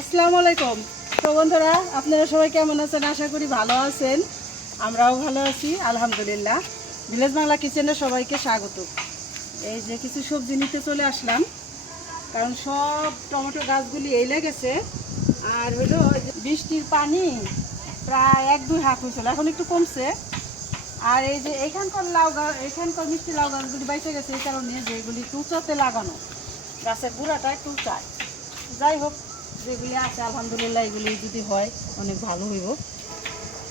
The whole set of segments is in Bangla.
আসসালামু আলাইকুম। তো বন্ধুরা, আপনারা সবাই কেমন আছেন? আশা করি ভালো আছেন। আমরাও ভালো আছি আলহামদুলিল্লাহ। ভিলেজ বাংলা কিচেনে সবাইকে স্বাগত। এই যে কিছু সবজি নিতে চলে আসলাম, কারণ সব টমেটো গাছগুলি এই লেগেছে। আর হলো বৃষ্টির পানি প্রায় 1-2 হাত হয়েছিল, এখন একটু কমছে। আর এই যে এখানকার লাউ গাছ, এখানকার মিষ্টি লাউ গাছগুলি বাইসে গেছে এই কারণে যে এগুলি টুচাতে লাগানো, গাছের গুঁড়াটা টুচায়। যাই হোক, যেগুলি আছে আলহামদুলিল্লাহ, এগুলি যদি হয় অনেক ভালো হইব।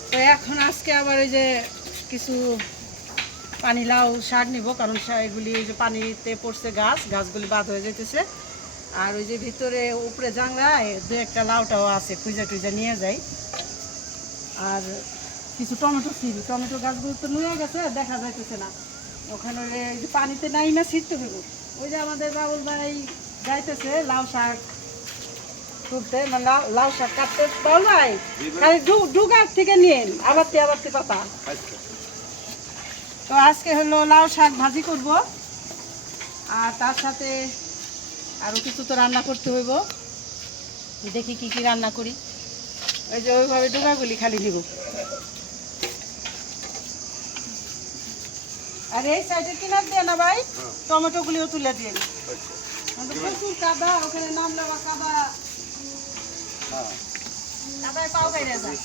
তো এখন আজকে আবার ওই যে কিছু পানি লাউ শাক নিব, কারণ এগুলি ওই যে পানিতে পড়ছে, গাছগুলি বাদ হয়ে যেতেছে। আর ওই যে ভিতরে উপরে জাংলায় 2-1টা লাউটাও আছে, খুঁজে টুজা নিয়ে যাই। আর কিছু টমেটো গাছগুলো তো নুয়ে গেছে, দেখা যাইতেছে না। ওখানে ওই যে পানিতে নাই না ছিটতে হইব। ওই যে আমাদের বাবুল ভাই যাইতেছে লাউ শাক তুলতে, মানে লাউ শাক কাটতে। বাবুল ভাই খালি ডুগার থেকে নিন, আবারতে পাতা। তো আজকে হলো লাউ শাক ভাজি করব, আর তার সাথে আরও কিছু তো রান্না করতে হইব। দেখি কি কি রান্না করি। ওই যে ওইভাবে ডুগাগুলি খালি নিব। আর এই সাইডে কিনার দিয়ে না ভাই, টমেটো গুলিও তুলে দিয়ে প্রচুর কাদা, ওখানে নামলে বা কাদায় পাও গাইরে যায়।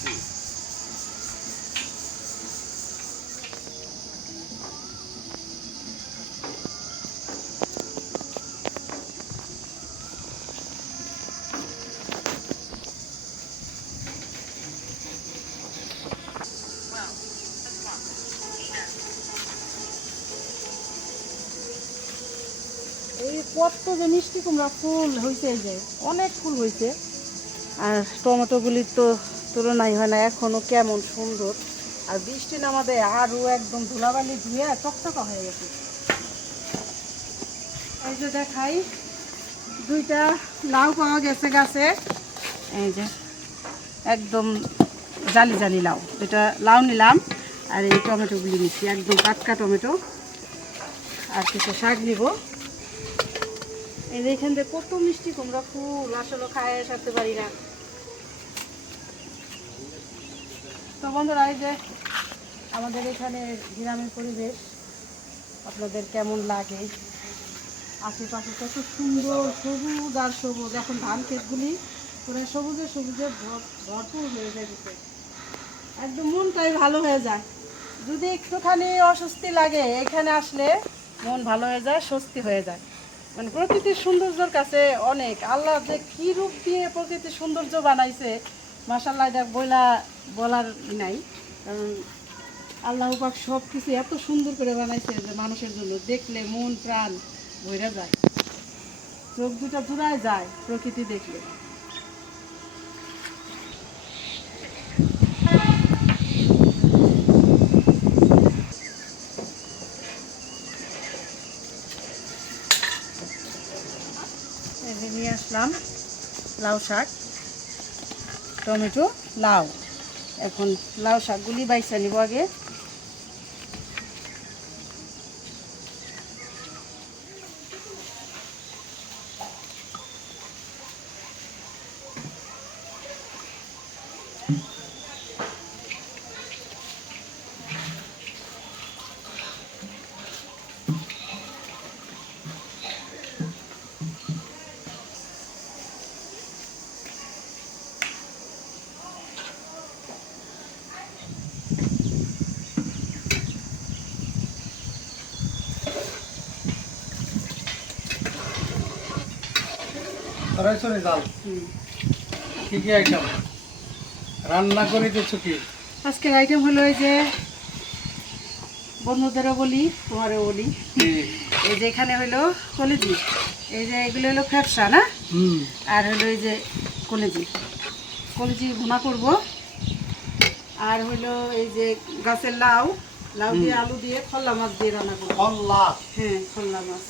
এই কত যে মিষ্টি কুমড়া ফুল হয়েছে, এই যে অনেক ফুল হয়েছে। আর টমেটোগুলির তো তুলনাই হয় না, এখনো কেমন সুন্দর। আর বৃষ্টি নামাতে আরও একদম ধুলাবালি ধুয়ে চকচকা হয়ে গেছে। এই যে দেখাই, 2টা লাউ পাওয়া গেছে গাছে। এই যে একদম জালি জালি লাউ, এটা লাউ নিলাম। আর এই টমেটোগুলি নিচ্ছি, একদম টাটকা টমেটো। আর কিছু শাক নিব। এই যে এখান থেকে কত মিষ্টি কুমড়া ফুল, আসলে খায় সারতে পারি না। তো বন্ধুরা, এই যে আমাদের এখানে গ্রামের পরিবেশ আপনাদের কেমন লাগে? আশেপাশে কত সুন্দর সবুজ আর সবুজ। এখন ধান ক্ষেতগুলি পুরো সবুজে ভরপুর হয়ে যাচ্ছে, একদম মনটাই ভালো হয়ে যায়। যদি একটুখানি অস্বস্তি লাগে, এখানে আসলে মন ভালো হয়ে যায়, স্বস্তি হয়ে যায়। মানে প্রকৃতির সৌন্দর্যের কাছে অনেক, আল্লাহ যে কী রূপ দিয়ে প্রকৃতির সৌন্দর্য বানাইছে, মাশাআল্লাহ, এটা বলার নাই। কারণ আল্লাহ পাক সব কিছু এত সুন্দর করে বানাইছে যে মানুষের জন্য, দেখলে মন প্রাণ ভরে যায়, চোখ দুটা জুড়ায় যায় প্রকৃতি দেখলে। নিয়ে আসলাম লাউ শাক, টমেটো, লাউ। এখন লাউ শাকগুলি বাইছা নিব আগে। কি কি আইটেম রান্না করিতেছো? কি আজকের আইটেম হলো এই যে, বন্ধুদেরও বলি তোমারও বলি, এই যে এখানে হলো কলেজি, এই যে এগুলো হলো ফ্যাপসা না, আর হলো এই যে কলেজি ভুনা করব। আর হলো এই যে গাছের লাউ দিয়ে আলু দিয়ে খল্লা মাছ দিয়ে রান্না করবো। হ্যাঁ, খল্লা মাছ।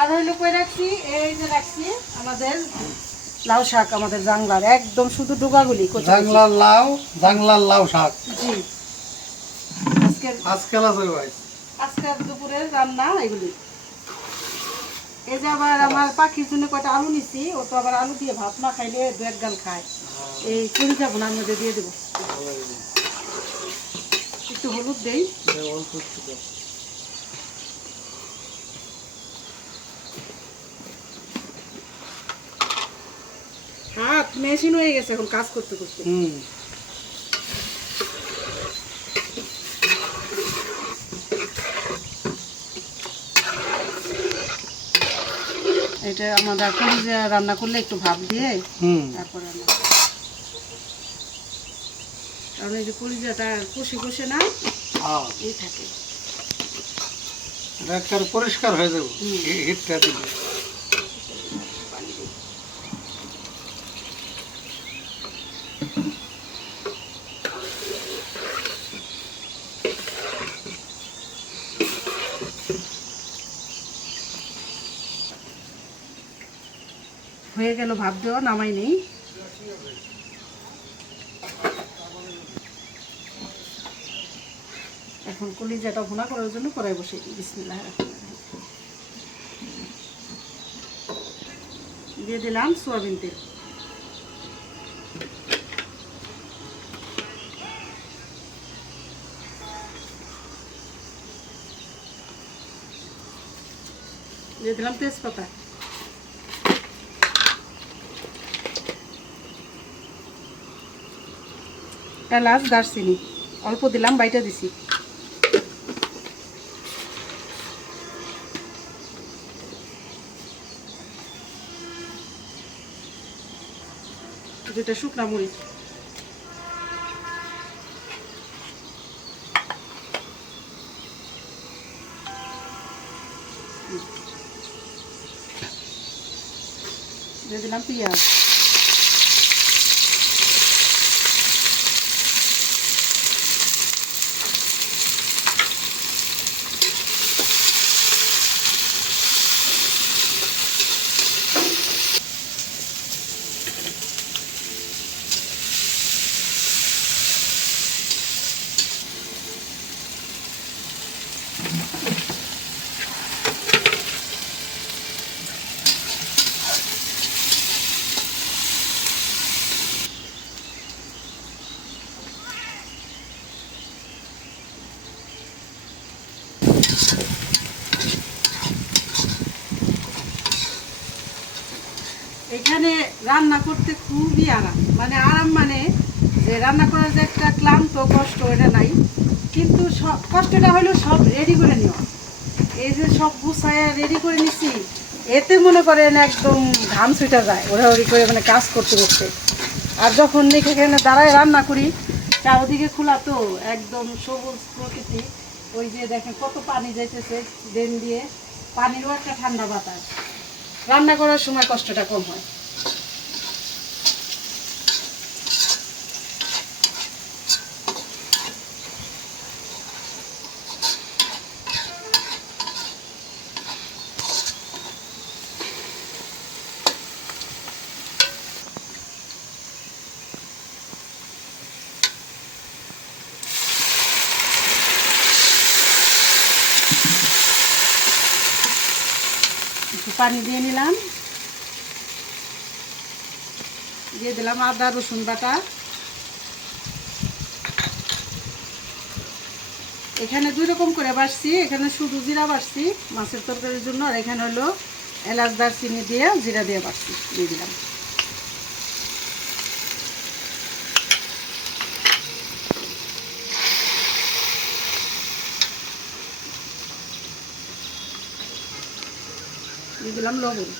আর হইলো কই রাখছি, এই যে রাখছি আমাদের লাউ শাক, আমাদের জাংলার একদম শুধু ডুগাগুলি, জাংলার লাউ শাক। জি, আজকের দুপুরের রান্না এগুলি। এই যে আবার আমার পাখির জন্য কয়টা আলু নিছি, ও তো আবার আলু দিয়ে ভাত না খাইলে দু এক গাল খায়। এই কলিজা ভুনার মধ্যে দিয়ে দেবো, একটু হলুদ দেই। অল্প একটু দাও। হাত মেশিন হয়ে গেছে এখন কাজ করতে করতে। এটা আমাদের কলিজা রান্না করলে একটু ভাপ দিয়ে তারপরে রান্না, কারণ এই যে কলিজাটা কষে কষে না এই থাকে। একবার পরিষ্কার হয়ে যাবে এই হিটটা দিলে। হয়ে গেল ভাপ দেওয়া, নামাই নেই। এখন কলিজাটা ভুনা করার জন্য কড়াই বসে দিই। বিসমিল্লাহির রহমানির রহিম। দিয়ে দিলাম সয়াবিন তেল। দিয়ে দিলাম তেজপাতা, এলাচ, দারচিনি অল্প দিলাম, বাইটা দিছি। দুটা শুকনা মরিচ, দিয়ে দিলাম পেঁয়াজ, এখানে রান্না করতে খুবই আরাম, মানে আরাম মানে যে রান্না করার যে একটা ক্লান্ত কষ্ট এটা নাই, কিন্তু সব কষ্টটা হলো সব রেডি করে নেওয়া। এই যে সব গুছায় রেডি করে নিছি, এতে মনে করেন একদম ঘাম ছুটে যায় ওড়াউড়ি করে, মানে কাজ করতে করতে। আর যখন এখানে দাঁড়ায় রান্না করি, চারদিকে খোলা তো একদম সবুজ প্রকৃতি। ওই যে দেখেন কত পানি যাইতেছে ড্রেন দিয়ে, পানিরও একটা ঠান্ডা বাতাস, রান্না করার সময় কষ্টটা কম হয়। একটু পানি দিয়ে নিলাম, দিয়ে দিলাম আদা রসুন বাটা। এখানে দুই রকম করে বাটছি, এখানে শুধু জিরা বাটছি মাছের তরকারির জন্য, আর এখানে হলো এলাচ দারচিনি দিয়ে জিরা দিয়ে বাটছি, দিয়ে দিলাম। দিয়ে দিলাম লবণ,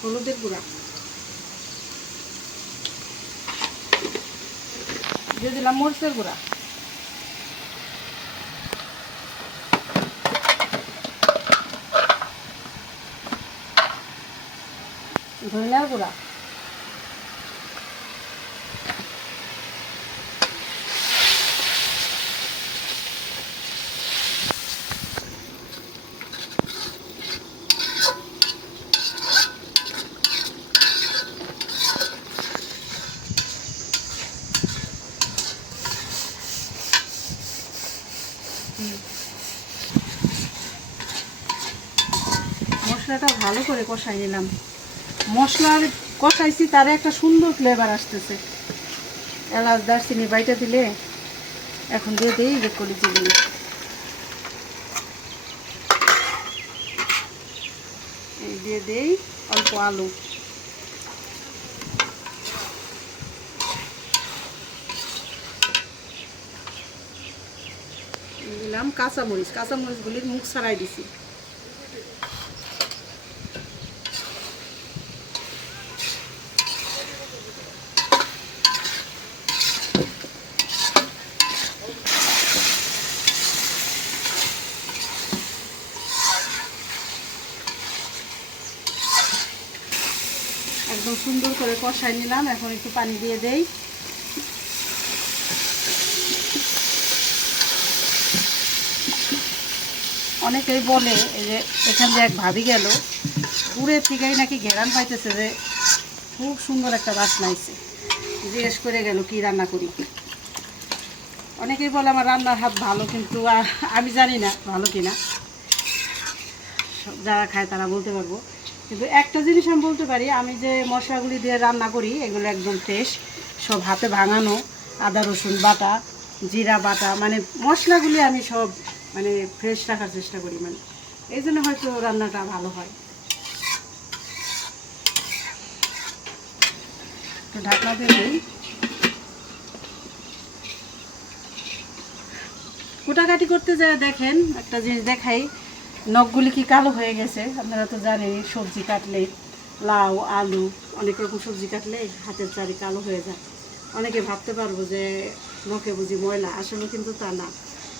হলুদের গুঁড়া, দিয়ে দিলাম মরিচের গুঁড়া, ধনিয়ার গুঁড়া, মশলাটা ভালো করে কষাই নিলাম। মশলা কষাইছি, তার একটা সুন্দর ফ্লেভার আসতেছে। এলাচ দারচিনি বাইটা দিলে এখন দিয়ে দিই যে কলিজিগুলো। এই দিয়ে দেই অল্প আলু। দিলাম কাঁচামরিচ, কাঁচামরিচগুলির মুখ ছাড়াই দিছি। একদম সুন্দর করে কষাই নিলাম। এখন একটু পানি দিয়ে দেই। অনেকেই বলে এই যে এখান দিয়ে এক ভাবি গেল, দূরের থেকেই নাকি ঘেরান পাইতেছে যে খুব সুন্দর একটা বাসনা আইছে। জিজ্ঞেস করে গেল কি রান্না করি। অনেকেই বলে আমার রান্নার হাত ভালো, কিন্তু আমি জানি না ভালো কিনা। যারা খায় তারা বলতে পারবো। কিন্তু একটা জিনিস আমি বলতে পারি, আমি যে মশলাগুলি দিয়ে রান্না করি এগুলো একদম ফ্রেশ, সব হাতে ভাঙানো, আদা রসুন বাটা, জিরা বাটা, মানে মশলাগুলি আমি সব মানে ফ্রেশ রাখার চেষ্টা করি। মানে এই জন্য হয়তো রান্নাটা ভালো হয়। তো ঢাকনা দিয়ে দিই। কুটাকাটি করতে যায় দেখেন একটা জিনিস দেখাই, নখগুলি কি কালো হয়ে গেছে। আপনারা তো জানেন সবজি কাটলে, লাউ আলু অনেক রকম সবজি কাটলে হাতের চারি কালো হয়ে যায়। অনেকে ভাবতে পারবো যে নখে বুঝি ময়লা, আসলে কিন্তু তা না।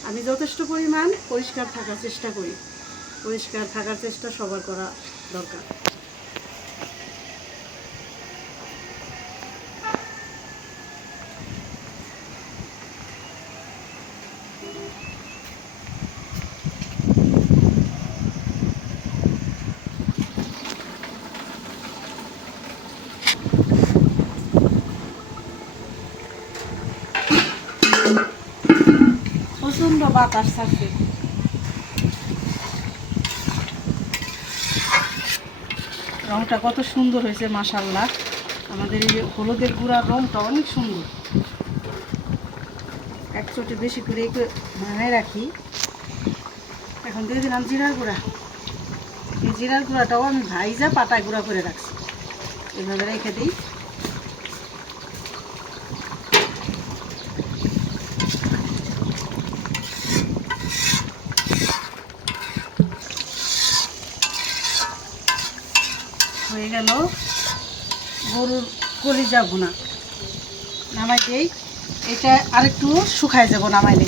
আমি যথেষ্ট পরিমাণ পরিষ্কার থাকার চেষ্টা করি। পরিষ্কার থাকার চেষ্টা সবার করা দরকার। প্রচণ্ড বাতাস থাকছে। রংটা কত সুন্দর হয়েছে মাশাআল্লাহ। আমাদের এই হলুদের গুঁড়ার রংটা অনেক সুন্দর। এক চোটে বেশি করে একটু ভাঙায় রাখি। এখন দিয়ে দিলাম জিরার গুঁড়া। এই জিরার গুঁড়াটাও আমি ভাইজা পাটায় গুঁড়া করে রাখছি, এভাবে রেখে দিই। হয়ে গেল গরুর কলিজা ভুনা। নামাই দিই। এটা আরেকটু শুকায় যাব নামাইলে।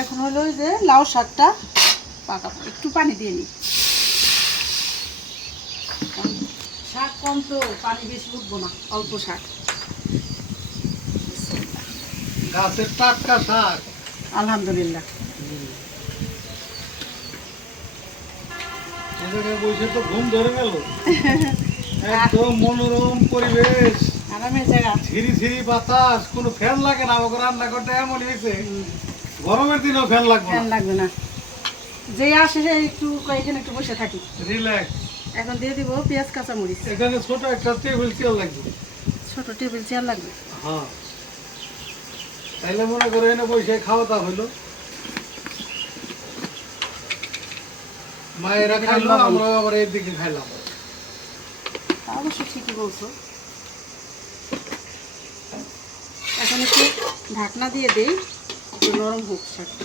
এখন হলো ওই যে লাউ শাকটা পাকাবো, একটু পানি দিয়ে নিই। শাক কম তো পানি বেশি উঠবো না, অল্প শাক। গাছের টাটকা শাক। আলহামদুলিল্লাহ। বসে তো ঘুম ধরে গেল। একদম মনোরম পরিবেশ, আরামের জায়গা, ঝিরি ঝিরি বাতাস, কোনো ফ্যান লাগে না। আমাকে রান্নাঘরটা এমন হয়েছে, গরমের দিনেও ফ্যান লাগবে ফ্যান না, লাগবে না। যে আসে সে একটু কয়েকদিন একটু বসে থাকি। রিল্যাক্স। এখন দিয়ে দিব পেঁয়াজ কাঁচামরিচ। এখানে ছোট একটা টেবিল চেয়ার লাগবে। ছোট টেবিল চেয়ার লাগবে। হ্যাঁ, তাইলে মনে করে এনে বসে খাওয়া দাওয়া হইলো। মায়েরা খাইলো, আমরা আবার এর দিকে খাইলাম। অবশ্য ঠিকই বলছো। এখন একটু ঢাকনা দিয়ে দেই, একটু নরম হোক শাকটা।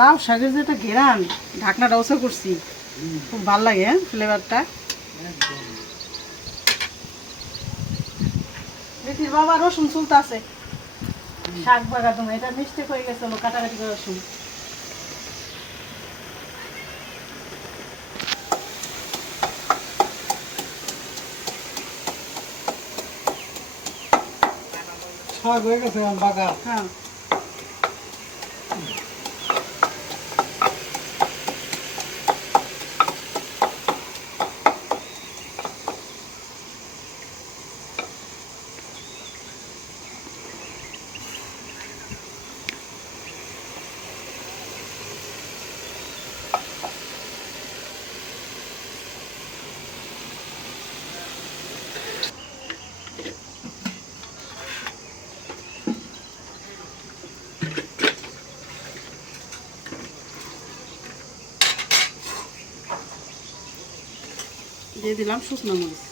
লাউ শাকের যে একটা ঘেরান, ঢাকনাটা ওসা করছি, খুব ভালো লাগে। হ্যাঁ, ফ্লেভারটা। বেটির বাবা রসুন চুলতে আছে, শাক বাগা তুমি এটা মিস্টেক হয়ে গেছিল কাটাকাটি করার সময়। শাক হয়ে গেছে এখন বাঁকা। হ্যাঁ দিয়ে দিলাম শুকনো মরিচ।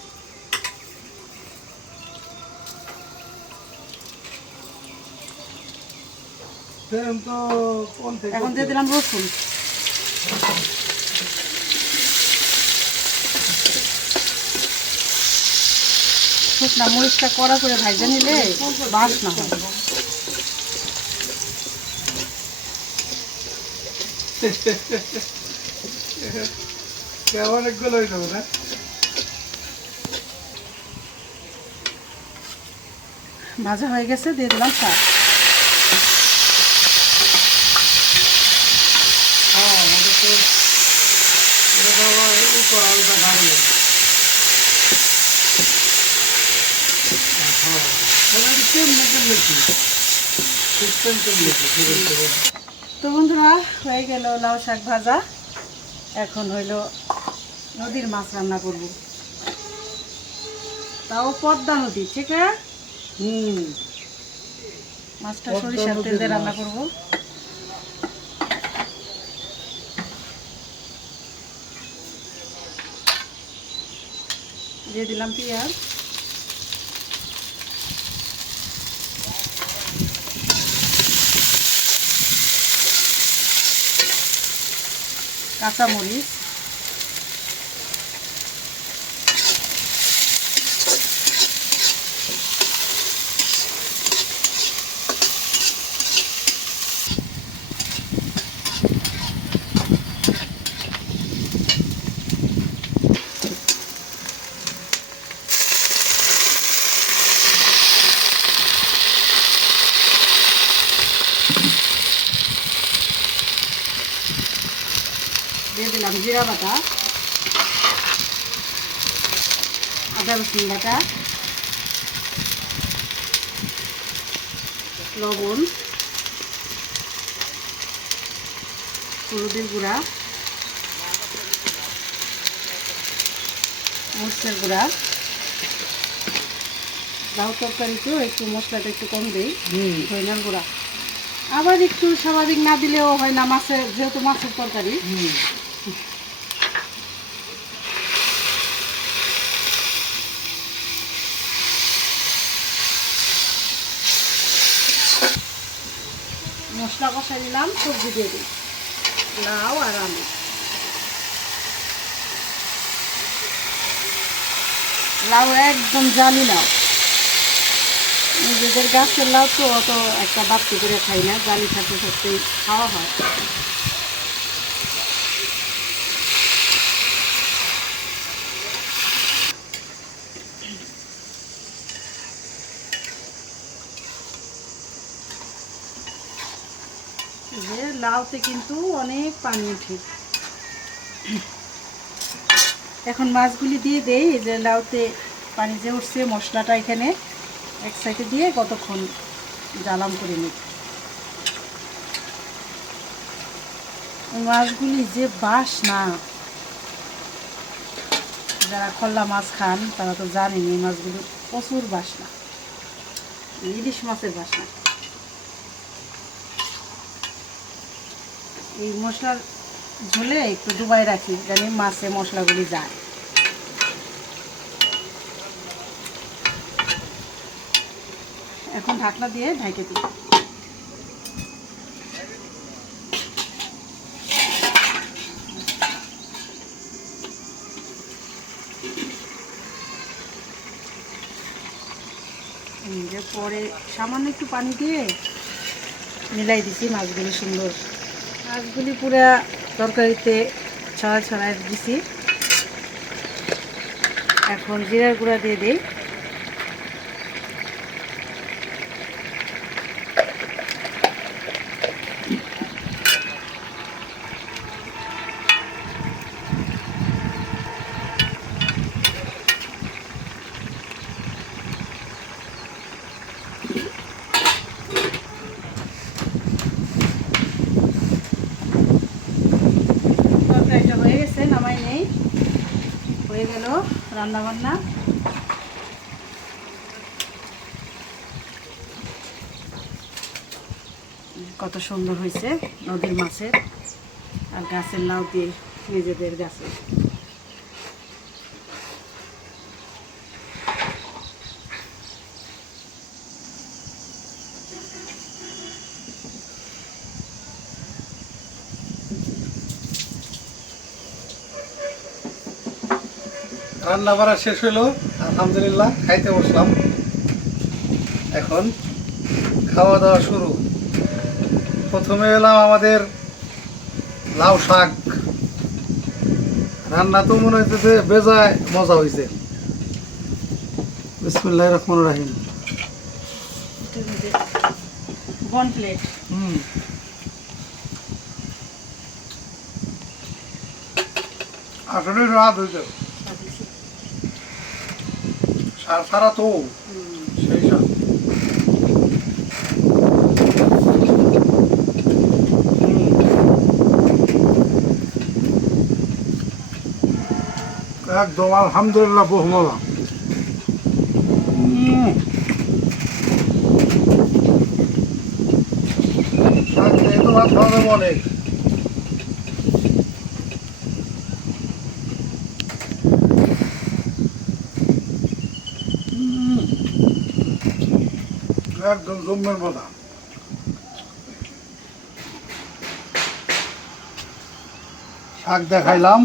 সেরকম তো কোন থেকে এখন দিয়ে দিলাম রসুন। শুকনা মরিচটা কড়া করে ভাজা নিলে বাসনা হয়। অনেকগুলো হয়ে যাবে না? ভাজা হয়ে গেছে, দিয়ে দিলাম শাক। হ্যাঁ, আমাদের তো এটা তো আবার উপর আলুটা গাড়ি লাগে। হ্যাঁ, তাহলে এটা কেমনে কেমনে কি? সিস্টেম কেমনে কি? ঠিক আছে। তো বন্ধুরা, হয়ে গেল লাউ শাক ভাজা। এখন হইল নদীর মাছ রান্না করব, তাও পদ্মা নদী, ঠিক আছে? মাছটা পদ্মা সরিষার তেল দিয়ে নদীর রান্না মাছ। করব। দিয়ে দিলাম পেঁয়াজ, কাঁচামরিচ, দিয়ে দিলাম জিরা বাটা, আদা রসুন বাটা, লবণ, হলুদের গুঁড়া, মরিচের গুঁড়া। লাউ তরকারিতেও একটু মশলাটা একটু কম দিই, ধনিয়ার গুঁড়া। আবার একটু স্বাভাবিক না দিলেও হয় না, মাছের যেহেতু মাছের তরকারি। মশলা কষাই দিলাম, সবজি দিয়ে দিই, লাউ আর আলু। লাউ একদম জালি লাউ, নিজেদের গাছের লাউ তো অত একটা বাড়তি করে খাই না, জালি থাকতে থাকতেই খাওয়া হয়। যে লাউতে কিন্তু অনেক পানি ওঠে। এখন মাছগুলি দিয়ে দেই। এই যে লাউতে পানি যে উঠছে, মশলাটা এখানে এক সাইডে দিয়ে কতক্ষণ জ্বালাম করে নিই। মাছগুলি যে বাসনা, যারা খল্লা মাছ খান তারা তো জানেন এই মাছগুলি প্রচুর বাসনা, ইলিশ মাছের বাসনা। এই মশলার ঝোলে একটু ডুবাই রাখি, জানি মাছে মশলাগুলি যায়। এখন ঢাকনা দিয়ে ঢেকে দিই। পরে সামান্য একটু পানি দিয়ে মিলাই দিছি মাছগুলি সুন্দর। মাছগুলি পুরা তরকারিতে ছড়ায় দিছি। এখন জিরার গুঁড়া দিয়ে দিই, রান্না বান্না। কত সুন্দর হয়েছে নদীর মাছের আর গাছের লাউ দিয়ে নিজেদের গাছে। রান্না বাড়া শেষ হলো, আলহামদুলিল্লাহ খাইতে বসলাম। এখন খাওয়া দাওয়া শুরু। প্রথমে এলাম আমাদের লাউ শাক রান্না, তো মনে হইতেছে বেজায় মজা হয়েছে। বিসমিল্লাহির রহমানির রহিম। বন প্লেট। আসলে রাত হয়েছে, সারা তো সেই সব একদম আলহামদুলিল্লাহ বহু মজা। এই তো ভাত খাওয়া যাবে অনেক। একদম জমের মজা। শাক দেখাইলাম,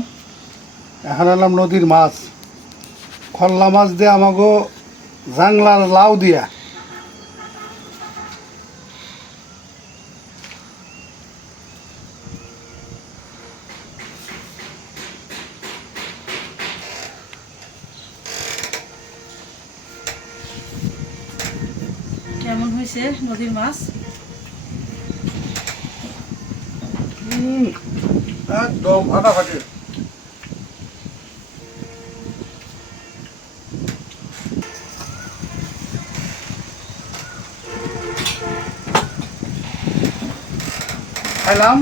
এখন এলাম নদীর মাছ। খল্লা মাছ দিয়ে আমাকে জাংলার লাউ দিয়া। কেমন হয়েছে নদীর মাছ? একদম ফাটাফাটি। খাইলাম,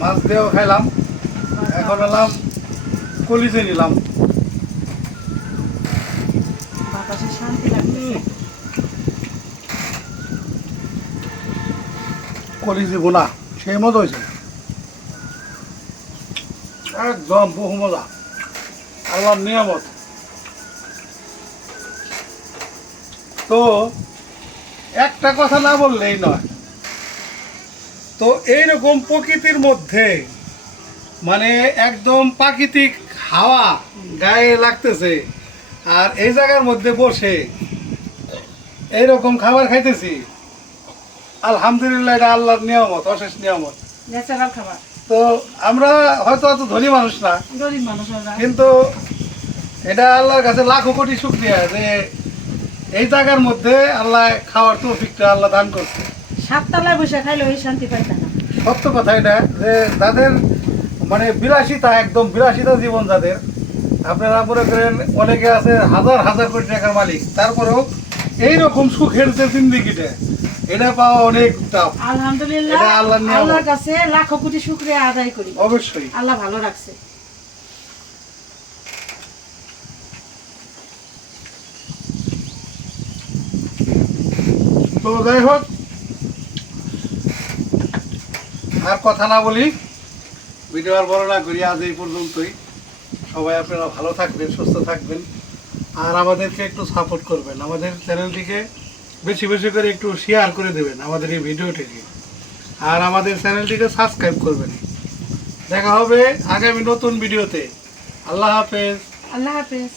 মাছ দিয়েও খাইলাম। এখন এলাম কলিজে নিলাম। বাতাসে শান্তি লাগছে। কলিজি বোনা সেই মতো হয়েছে, একদম বহু মজা। আল্লাহর নিয়ামত। তো একটা কথা না বললেই নয়, তো এইরকম প্রকৃতির মধ্যে মানে একদম প্রাকৃতিক হাওয়া গায়ে লাগতেছে, আর এই জায়গার মধ্যে বসে এইরকম খাবার খাইতেছি, আলহামদুলিল্লাহ, এটা আল্লাহর নিয়ামত, অশেষ নিয়ামত। ন্যাচারাল খাবার। তো আমরা হয়তো অত ধনী মানুষ না, গরিব মানুষ আমরা। কিন্তু এটা আল্লাহর কাছে লাখো কোটি শুকরিয়া যে এই জায়গার মধ্যে আল্লাহ খাওয়ার তৌফিকটা আল্লাহ দান করছে। সাততলায় বসে খাইলে ওই শান্তি পাইতা না। সত্য কথা এটা, যে যাদের মানে বিলাসিতা, একদম বিলাসিতা জীবন যাদের, আপনারা মনে করেন অনেকে আছে হাজার হাজার কোটি টাকার মালিক, তারপরেও এইরকম সুখের যে জিন্দিগিটা, এটা পাওয়া অনেক টাফ। আলহামদুলিল্লাহ, এটা আল্লাহর নিয়ামত। আল্লাহর কাছে লাখো কোটি শুকরিয়া আদায় করি। অবশ্যই আল্লাহ ভালো রাখছে। তো যাই হোক, আর কথা না বলি, ভিডিও আর বড় না করি, আজ এই পর্যন্তই। সবাই আপনারা ভালো থাকবেন, সুস্থ থাকবেন, আর আমাদেরকে একটু সাপোর্ট করবেন। আমাদের চ্যানেলটিকে বেশি বেশি করে একটু শেয়ার করে দেবেন আমাদের এই ভিডিওটিকে, আর আমাদের চ্যানেলটিকে সাবস্ক্রাইব করবেন। দেখা হবে আগামী নতুন ভিডিওতে। আল্লাহ হাফেজ। আল্লাহ হাফেজ।